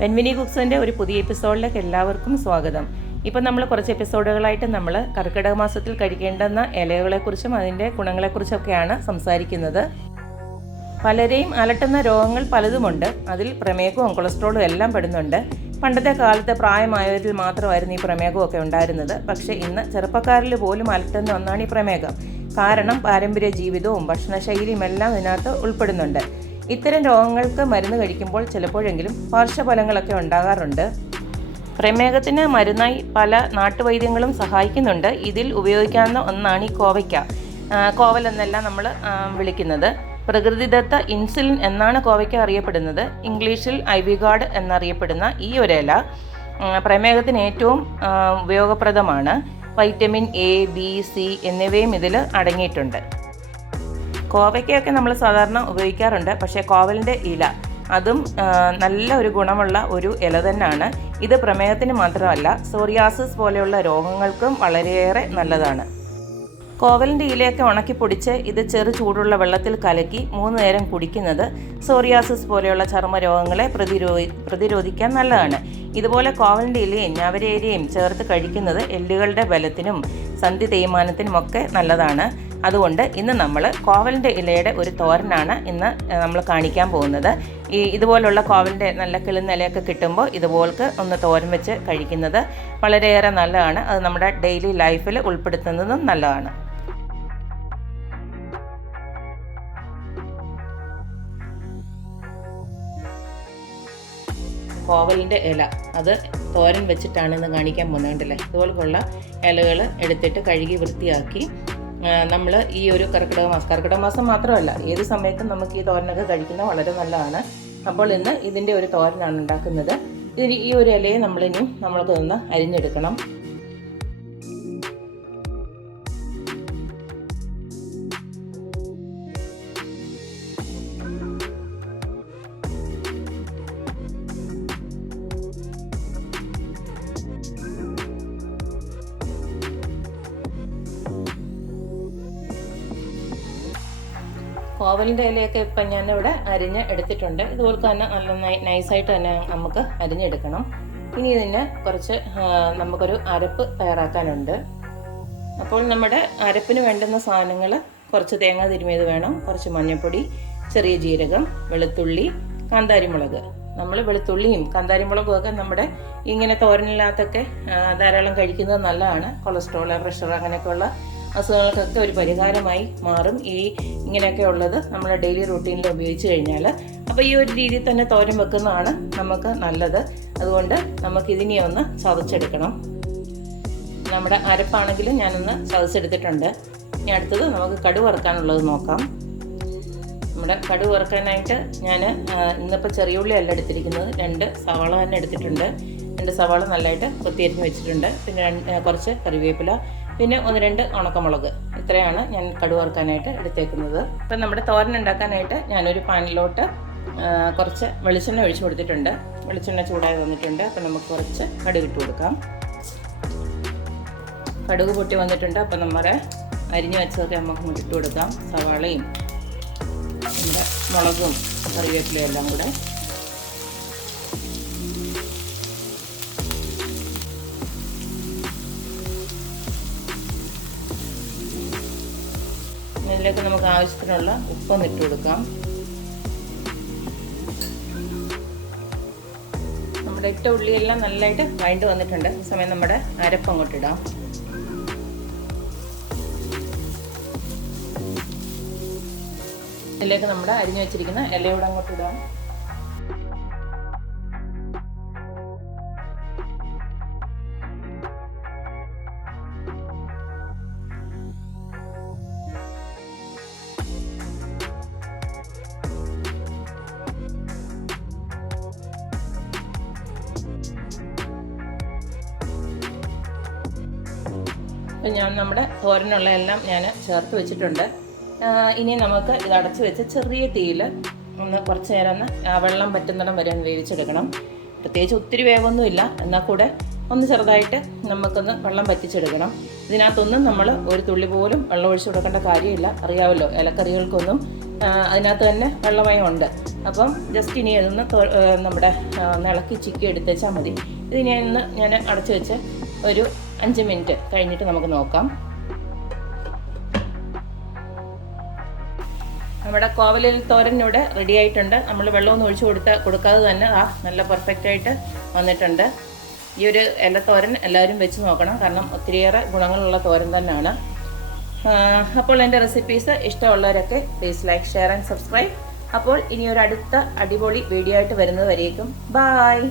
വെൻവിനി കുക്സിൻ്റെ ഒരു പുതിയ എപ്പിസോഡിലേക്ക് എല്ലാവർക്കും സ്വാഗതം. ഇപ്പം നമ്മൾ കുറച്ച് എപ്പിസോഡുകളായിട്ട് നമ്മൾ കർക്കിടക മാസത്തിൽ കഴിക്കേണ്ടുന്ന ഇലകളെക്കുറിച്ചും അതിൻ്റെ ഗുണങ്ങളെക്കുറിച്ചൊക്കെയാണ് സംസാരിക്കുന്നത്. പലരെയും അലട്ടുന്ന രോഗങ്ങൾ പലതുമുണ്ട്. അതിൽ പ്രമേഹവും കൊളസ്ട്രോളും എല്ലാം പെടുന്നുണ്ട്. പണ്ടത്തെ കാലത്ത് പ്രായമായവരിൽ മാത്രമായിരുന്നു ഈ പ്രമേഹമൊക്കെ ഉണ്ടായിരുന്നത്. പക്ഷേ ഇന്ന് ചെറുപ്പക്കാരിൽ പോലും അലട്ടുന്ന ഒന്നാണ് ഈ പ്രമേഹം. കാരണം പാരമ്പര്യ ജീവിതവും ഭക്ഷണശൈലിയും എല്ലാം ഇതിനകത്ത് ഉൾപ്പെടുന്നുണ്ട്. ഇത്തരം രോഗങ്ങൾക്ക് മരുന്ന് കഴിക്കുമ്പോൾ ചിലപ്പോഴെങ്കിലും പാർശ്വഫലങ്ങളൊക്കെ ഉണ്ടാകാറുണ്ട്. പ്രമേഹത്തിന് മരുന്നായി പല നാട്ടുവൈദ്യങ്ങളും സഹായിക്കുന്നുണ്ട്. ഇതിൽ ഉപയോഗിക്കാവുന്ന ഒന്നാണ് ഈ കോവൽ എന്നെല്ലാം നമ്മൾ വിളിക്കുന്നത്. പ്രകൃതിദത്ത ഇൻസുലിൻ എന്നാണ് കോവയ്ക്ക അറിയപ്പെടുന്നത്. ഇംഗ്ലീഷിൽ ഐവിഗാർഡ് എന്നറിയപ്പെടുന്ന ഈ ഒരു ഇല പ്രമേഹത്തിന് ഏറ്റവും ഉപയോഗപ്രദമാണ്. വൈറ്റമിൻ എ, ബി, സി എന്നിവയും ഇതിൽ അടങ്ങിയിട്ടുണ്ട്. കോവയ്ക്കൊക്കെ നമ്മൾ സാധാരണ ഉപയോഗിക്കാറുണ്ട്. പക്ഷേ കോവലിൻ്റെ ഇല അതും നല്ല ഒരു ഗുണമുള്ള ഒരു ഇല തന്നെയാണ്. ഇത് പ്രമേഹത്തിന് മാത്രമല്ല സോറിയാസിസ് പോലെയുള്ള രോഗങ്ങൾക്കും വളരെയേറെ നല്ലതാണ്. കോവലിൻ്റെ ഇലയൊക്കെ ഉണക്കിപ്പൊടിച്ച് ഇത് ചെറു ചൂടുള്ള വെള്ളത്തിൽ കലക്കി 3 നേരം കുടിക്കുന്നത് സോറിയാസിസ് പോലെയുള്ള ചർമ്മരോഗങ്ങളെ പ്രതിരോധിക്കാൻ നല്ലതാണ്. ഇതുപോലെ കോവലിൻ്റെ ഇലയും ഞവരയിലയും ചേർത്ത് കഴിക്കുന്നത് എല്ലുകളുടെ ബലത്തിനും സന്ധി തേയ്മാനത്തിനുമൊക്കെ നല്ലതാണ്. അതുകൊണ്ട് ഇന്ന് നമ്മൾ കോവലിൻ്റെ ഇലയുടെ ഒരു തോരനാണ് ഇന്ന് നമ്മൾ കാണിക്കാൻ പോകുന്നത്. ഇതുപോലുള്ള കോവലിൻ്റെ നല്ല കിളുന്ന ഇലയൊക്കെ കിട്ടുമ്പോൾ ഇതുപോലത്തെ ഒന്ന് തോരൻ വെച്ച് കഴിക്കുന്നത് വളരെയേറെ നല്ലതാണ്. അത് നമ്മുടെ ഡെയിലി ലൈഫിൽ ഉൾപ്പെടുത്തുന്നതും നല്ലതാണ്. കോവലിൻ്റെ ഇല അത് തോരൻ വെച്ചിട്ടാണ് ഇന്ന് കാണിക്കാൻ പോകുന്നത്. കണ്ടില്ലേ, ഇതുപോലുള്ള ഇലകൾ എടുത്തിട്ട് കഴുകി വൃത്തിയാക്കി നമ്മൾ ഈ ഒരു കർക്കിടക മാസം മാത്രമല്ല ഏത് സമയത്തും നമുക്ക് ഈ തോരനൊക്കെ കഴിക്കുന്നത് വളരെ നല്ലതാണ്. അപ്പോൾ ഇന്ന് ഇതിൻ്റെ ഒരു തോരനാണ് ഉണ്ടാക്കുന്നത്. ഈ ഒരു ഇലയെ നമ്മൾക്ക് ഒന്ന് അരിഞ്ഞെടുക്കണം. കോവലിൻ്റെ ഇലയൊക്കെ ഇപ്പം ഞാനിവിടെ അരിഞ്ഞ് എടുത്തിട്ടുണ്ട്. ഇതുപോലെ തന്നെ നല്ല നൈസായിട്ട് തന്നെ നമുക്ക് അരിഞ്ഞെടുക്കണം. ഇനി ഇതിന് നമുക്കൊരു അരപ്പ് തയ്യാറാക്കാനുണ്ട്. അപ്പോൾ നമ്മുടെ അരപ്പിന് വേണ്ടുന്ന സാധനങ്ങൾ കുറച്ച് തേങ്ങ തിരുമിയത് വേണം, കുറച്ച് മഞ്ഞൾപ്പൊടി, ചെറിയ ജീരകം, വെളുത്തുള്ളി, കാന്താരിമുളക്. നമ്മൾ വെളുത്തുള്ളിയും കാന്താരിമുളകും ഒക്കെ നമ്മുടെ ഇങ്ങനെ തോരനില്ലാത്തൊക്കെ ധാരാളം കഴിക്കുന്നത് നല്ലതാണ്. കൊളസ്ട്രോൾ, പ്രഷർ അങ്ങനെയൊക്കെയുള്ള അസുഖങ്ങൾക്കൊക്കെ ഒരു പരിഹാരമായി മാറും ഇങ്ങനെയൊക്കെ ഉള്ളത് നമ്മൾ ഡെയിലി റൂട്ടീനിൽ ഉപയോഗിച്ച് കഴിഞ്ഞാൽ. അപ്പോൾ ഈ ഒരു രീതിയിൽ തന്നെ തോരൻ വെക്കുന്നതാണ് നമുക്ക് നല്ലത്. അതുകൊണ്ട് നമുക്കിതിനെ ഒന്ന് ചതച്ചെടുക്കണം. നമ്മുടെ അരപ്പാണെങ്കിലും ഞാനൊന്ന് ചതച്ചെടുത്തിട്ടുണ്ട്. ഇനി അടുത്തത് നമുക്ക് കടുക് വറുക്കാനുള്ളത് നോക്കാം. നമ്മുടെ കടുക് വറുക്കാനായിട്ട് ഞാൻ ഇന്നിപ്പോൾ ചെറിയ ഉള്ളി അല്ല എടുത്തിരിക്കുന്നത്, 2 സവാള തന്നെ എടുത്തിട്ടുണ്ട്. 2 സവാള നല്ലതായിട്ട് കൊത്തിയരിഞ്ഞ് വെച്ചിട്ടുണ്ട്. പിന്നെ കുറച്ച് കറിവേപ്പില, പിന്നെ 1-2 ഉണക്കമുളക്. ഇത്രയാണ് ഞാൻ കടുക് വറുക്കാനായിട്ട് എടുത്തേക്കുന്നത്. ഇപ്പം നമ്മുടെ തോരൻ ഉണ്ടാക്കാനായിട്ട് ഞാനൊരു പാനിലോട്ട് കുറച്ച് വെളിച്ചെണ്ണ ഒഴിച്ചു കൊടുത്തിട്ടുണ്ട്. വെളിച്ചെണ്ണ ചൂടായി വന്നിട്ടുണ്ട്. അപ്പം നമുക്ക് കുറച്ച് കടുക് ഇട്ട് കൊടുക്കാം. കടുക് പൊട്ടി വന്നിട്ടുണ്ട്. അപ്പം നമ്മുടെ അരിഞ്ഞു വെച്ചതൊക്കെ നമുക്ക് ഇട്ട് കൊടുക്കാം. സവാളയും നമ്മുടെ മുളകും കറിവേപ്പിലയും എല്ലാം കൂടെ. ഇതിലേക്ക് നമുക്ക് ആവശ്യത്തിനുള്ള ഉപ്പൊന്ന് ഇട്ട് കൊടുക്കാം. നമ്മുടെ ഇട്ട ഉള്ളിയെല്ലാം നല്ലതായിട്ട് വഴണ്ട് വന്നിട്ടുണ്ട്. ഈ സമയം നമ്മുടെ അരപ്പ് അങ്ങോട്ടിടാം. ഇതിലേക്ക് നമ്മുടെ അരിഞ്ഞു വെച്ചിരിക്കുന്ന ഇലയോടെ അങ്ങോട്ടിടാം. നമ്മുടെ തോരനുള്ള എല്ലാം ഞാൻ ചേർത്ത് വെച്ചിട്ടുണ്ട്. ഇനി നമുക്ക് ഇത് അടച്ച് വെച്ച് ചെറിയ തീയിൽ ഒന്ന് കുറച്ച് നേരം വെള്ളം പറ്റുന്നിടം വരെ ഒന്ന് വേവിച്ചെടുക്കണം. പ്രത്യേകിച്ച് ഒത്തിരി വേവൊന്നുമില്ല, എന്നാൽ കൂടെ ഒന്ന് ചെറുതായിട്ട് നമുക്കൊന്ന് വെള്ളം വറ്റിച്ചെടുക്കണം. ഇതിനകത്തൊന്നും നമ്മൾ ഒരു തുള്ളി പോലും വെള്ളം ഒഴിച്ചു കൊടുക്കേണ്ട കാര്യമില്ല. അറിയാമല്ലോ, ഇലക്കറികൾക്കൊന്നും അതിനകത്ത് തന്നെ വെള്ളമയമുണ്ട്. അപ്പം ജസ്റ്റ് ഇനി അതൊന്ന് നമ്മുടെ ഇളക്കി ചിക്കി എടുത്തേച്ചാൽ മതി. ഇതിനി ഞാൻ അടച്ചു വെച്ച് ഒരു 5 മിനിറ്റ് കഴിഞ്ഞിട്ട് നമുക്ക് നോക്കാം. നമ്മുടെ കോവലിൽ തോരൻ ഇവിടെ റെഡി ആയിട്ടുണ്ട്. നമ്മൾ വെള്ളമൊന്നും ഒഴിച്ചു കൊടുക്കാതെ തന്നെ നല്ല പെർഫെക്റ്റായിട്ട് വന്നിട്ടുണ്ട്. ഈ ഒരു ഇലത്തോരൻ എല്ലാവരും വെച്ച് നോക്കണം, കാരണം ഒത്തിരിയേറെ ഗുണങ്ങളുള്ള തോരൻ തന്നെയാണ്. അപ്പോൾ എൻ്റെ റെസിപ്പീസ് ഇഷ്ടമുള്ളവരൊക്കെ please like, share and subscribe. അപ്പോൾ ഇനി ഒരു അടുത്ത അടിപൊളി വീഡിയോ ആയിട്ട് വരുന്നത് വരേക്കും. ബായ്.